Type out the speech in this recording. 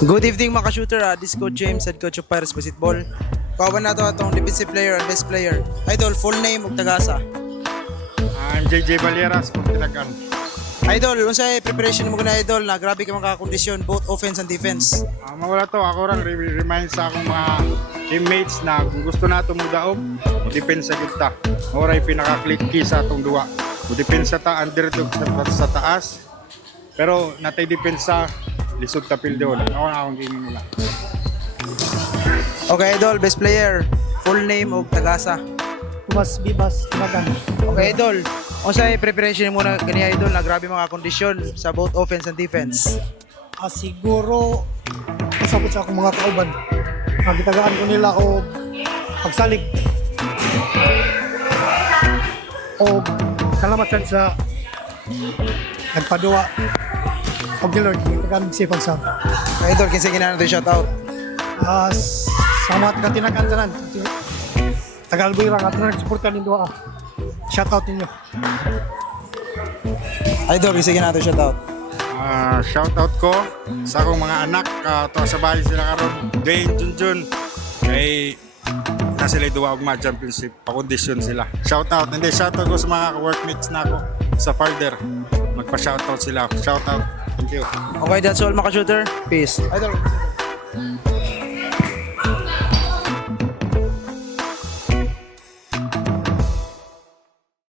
Good evening mga ka-shooter, this is Coach James, head coach of Pirates Basketball. Kawan na to atong defensive player and best player. Idol, full name ug tagasa. I'm JJ Valeras kung tinagan. Idol, unsay preparation mo na idol na grabe ka mga kondisyon both offense and defense. Mawala to, ako rin remind sa akong mga teammates na kung gusto na itong mudaog, depensa kita. Oray pinaka-click key sa itong duwa. Depensa ta, under to sa taas. Pero natay depensa, lisod ta pildo. Ako na akong gaming nila. Okay idol, best player, full name ug tagasa. Tumas Bibas Tinagan. Okay idol, unsay preparation mo na gani idol na grabe mga kondisyon sa both offense and defense. Siguro kasabot sa akong mga kauban. Gitagaan ko nila o pagsalig. O kalamatan sa nagpaduwa. O Gilord, gitagaan si pagsab. Okay idol, kinsa ginana to shout out. Sa mga taga-Tinagan tanan. Taga-Albuera, nga ito nag-supportan ng doa. Shout out ninyo. Idol, kinsa ginana to shout out. Shout out ko sa akong mga anak. To sa bahay sila karon. Dwayne, Junjun. Kay na sila duwa og mga championship. Pa-condition sila. Shout out. Hindi, shout out ko sa mga workmates na ako sa Farther. Magpa-shout out sila. Shout out. Thank you. Okay, that's all mga ka-shooter. Peace. Idol.